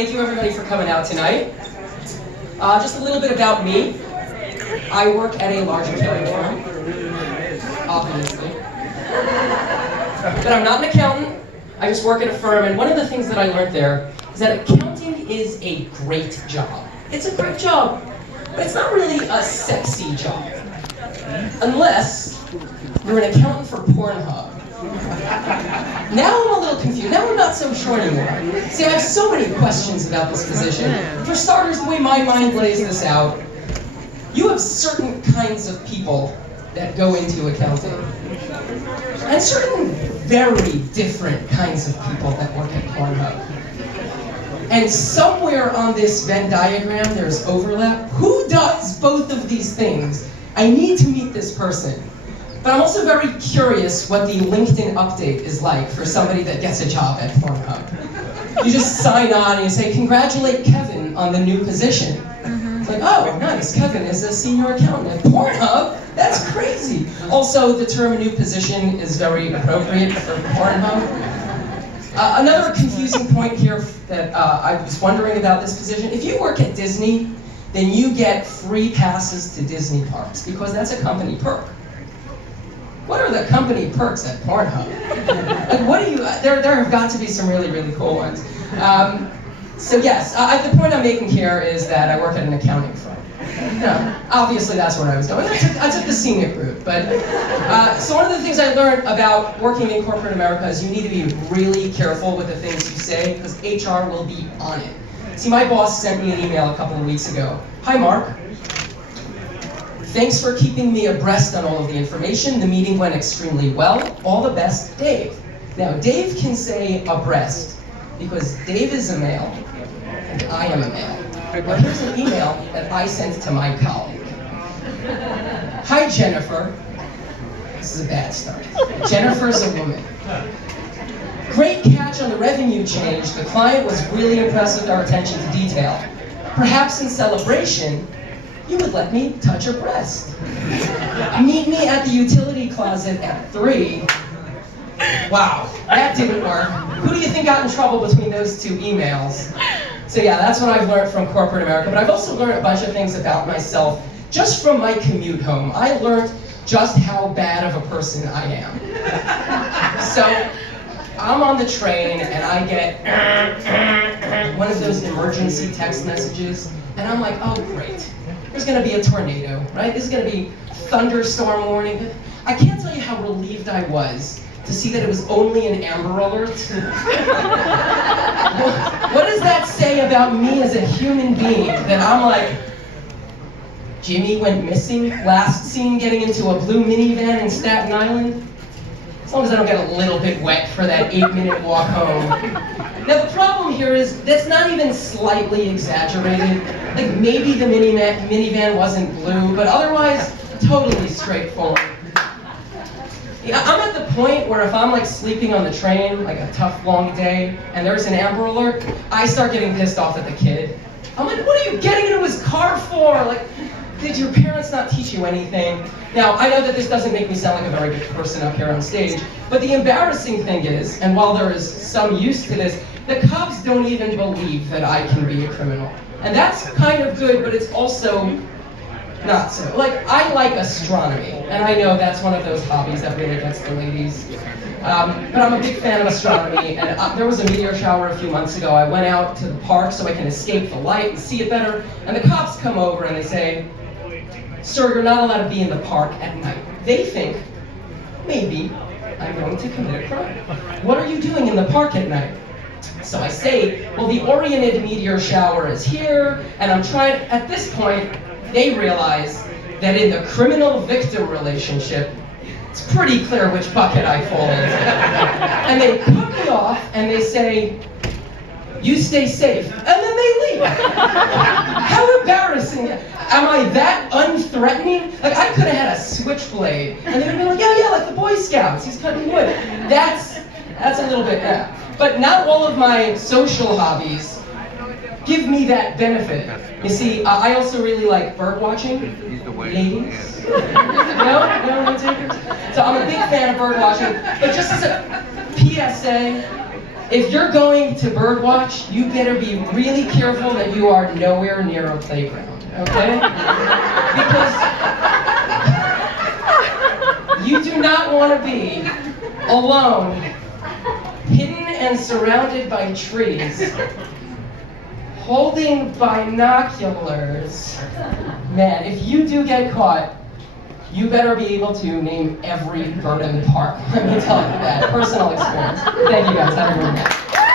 Thank you everybody for coming out tonight. Just a little bit about me. I work at a large accounting firm, obviously. But I'm not an accountant. I just work at a firm, and one of the things that I learned there is that accounting is a great job. It's a great job, but it's not really a sexy job. Unless you're an accountant for Pornhub. Now I'm a little confused. Now I'm not so sure anymore. See, I have so many questions about this position. For starters, the way my mind lays this out, you have certain kinds of people that go into accounting, and certain very different kinds of people that work at Pornhub. And somewhere on this Venn diagram, there's overlap. Who does both of these things? I need to meet this person. But I'm also very curious what the LinkedIn update is like for somebody that gets a job at Pornhub. You just sign on and you say, congratulate Kevin on the new position. It's like, oh, nice, Kevin is a senior accountant at Pornhub? That's crazy. Also, the term new position is very appropriate for Pornhub. Another confusing point here that I was wondering about this position, if you work at Disney, then you get free passes to Disney parks because that's a company perk. What are the company perks at Pornhub? Like, what do you? There have got to be some really, really cool ones. So yes, the point I'm making here is that I work at an accounting firm. No, obviously that's where I was going. I took the scenic route, but so one of the things I learned about working in corporate America is you need to be really careful with the things you say because HR will be on it. See, my boss sent me an email a couple of weeks ago. Hi, Mark. Thanks for keeping me abreast on all of the information. The meeting went extremely well. All the best, Dave. Now, Dave can say abreast because Dave is a male and I am a male. Well, here's an email that I sent to my colleague. Hi, Jennifer. This is a bad start. Jennifer's a woman. Great catch on the revenue change. The client was really impressed with our attention to detail. Perhaps in celebration, you would let me touch her breast. Meet me at the utility closet at 3. Wow, that didn't work. Who do you think got in trouble between those two emails? So yeah, that's what I've learned from corporate America, but I've also learned a bunch of things about myself just from my commute home. I learned just how bad of a person I am. So I'm on the train and I get one of those emergency text messages, and I'm like, oh great. There's going to be a tornado, right? This is going to be thunderstorm warning. I can't tell you how relieved I was to see that it was only an Amber Alert. What does that say about me as a human being? That I'm like, Jimmy went missing, last seen getting into a blue minivan in Staten Island? As long as I don't get a little bit wet for that 8-minute walk home. Now the problem here is that's not even slightly exaggerated. Like maybe the minivan wasn't blue, but otherwise totally straightforward. Yeah, I'm at the point where if I'm like sleeping on the train, like a tough long day, and there's an Amber Alert, I start getting pissed off at the kid. I'm like, what are you getting into his car for? Like, did your parents not teach you anything? Now, I know that this doesn't make me sound like a very good person up here on stage, but the embarrassing thing is, and while there is some use to this, the cops don't even believe that I can be a criminal. And that's kind of good, but it's also not so. Like, I like astronomy, and I know that's one of those hobbies that really gets the ladies. But I'm a big fan of astronomy, and there was a meteor shower a few months ago. I went out to the park so I can escape the light and see it better, and the cops come over and they say, sir, you're not allowed to be in the park at night. They think, maybe, I'm going to commit a crime. What are you doing in the park at night? So I say, well, the oriented meteor shower is here, and I'm trying, at this point, they realize that in the criminal-victim relationship, it's pretty clear which bucket I fall into. And they cut me off, and they say, you stay safe, and then they leave. How embarrassing. Am I that unthreatening? Like, I could have had a switchblade, and they would be like, yeah, like the Boy Scouts, he's cutting wood. That's a little bit, yeah. But not all of my social hobbies give me that benefit. You see, I also really like bird watching. Ladies? No takers? So I'm a big fan of bird watching, but just as a PSA, If you're going to birdwatch, you better be really careful that you are nowhere near a playground, okay? Because you do not want to be alone, hidden and surrounded by trees, holding binoculars. Man, if you do get caught, you better be able to name every bird in the park. Let me tell you that. Personal experience. Thank you guys. Have a good night.